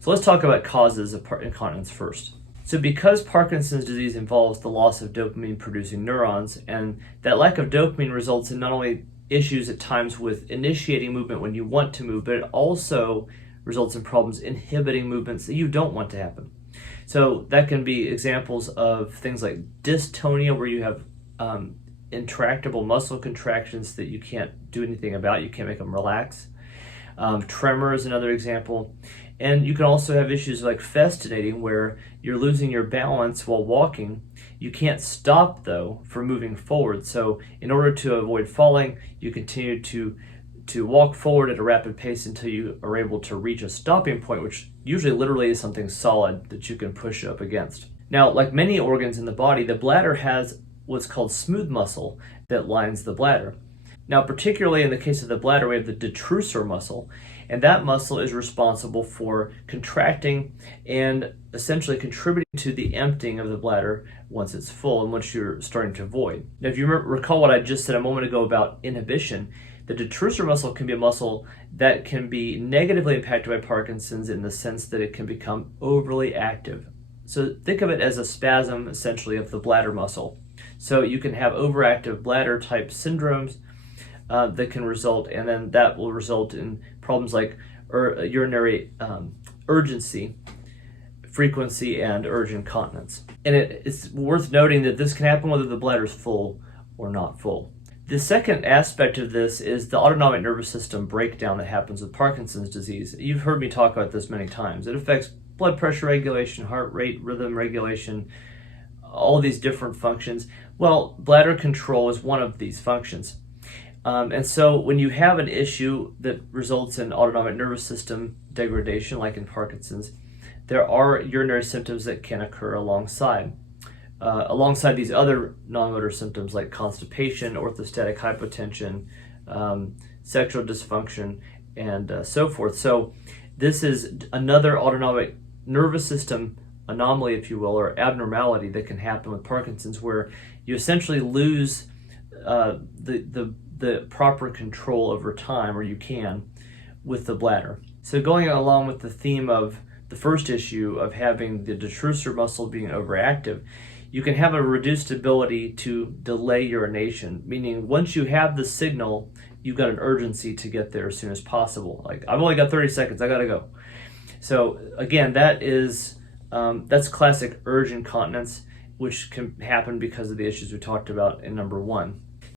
So let's talk about causes of incontinence first. So because Parkinson's disease involves the loss of dopamine producing neurons, and that lack of dopamine results in not only issues at times with initiating movement when you want to move, but it also results in problems inhibiting movements that you don't want to happen. So that can be examples of things like dystonia, where you have intractable muscle contractions that you can't do anything about, you can't make them relax. Tremor is another example. And you can also have issues like festinating, where you're losing your balance while walking. You can't stop, though, from moving forward. So in order to avoid falling, you continue to walk forward at a rapid pace until you are able to reach a stopping point, which usually literally is something solid that you can push up against. Now, like many organs in the body, the bladder has what's called smooth muscle that lines the bladder. Now, particularly in the case of the bladder, we have the detrusor muscle, and that muscle is responsible for contracting and essentially contributing to the emptying of the bladder once it's full and once you're starting to void. Now, if you recall what I just said a moment ago about inhibition, the detrusor muscle can be a muscle that can be negatively impacted by Parkinson's in the sense that it can become overly active. So think of it as a spasm, essentially, of the bladder muscle. So you can have overactive bladder type syndromes that can result, and then that will result in problems like urinary urgency, frequency, and urgent incontinence. And it's worth noting that this can happen whether the bladder is full or not full. The second aspect of this is the autonomic nervous system breakdown that happens with Parkinson's disease. You've heard me talk about this many times. It affects blood pressure regulation, heart rate, rhythm regulation, all these different functions. Well, bladder control is one of these functions. And so when you have an issue that results in autonomic nervous system degradation, like in Parkinson's, there are urinary symptoms that can occur alongside these other non-motor symptoms like constipation, orthostatic hypotension, sexual dysfunction, and so forth. So this is another autonomic nervous system anomaly, if you will, or abnormality that can happen with Parkinson's, where you essentially lose the proper control over time, or you can, with the bladder. So going along with the theme of the first issue of having the detrusor muscle being overactive, you can have a reduced ability to delay urination, meaning once you have the signal, you've got an urgency to get there as soon as possible. Like, I've only got 30 seconds, I gotta go. So again, that's classic urgent incontinence, which can happen because of the issues we talked about in number one.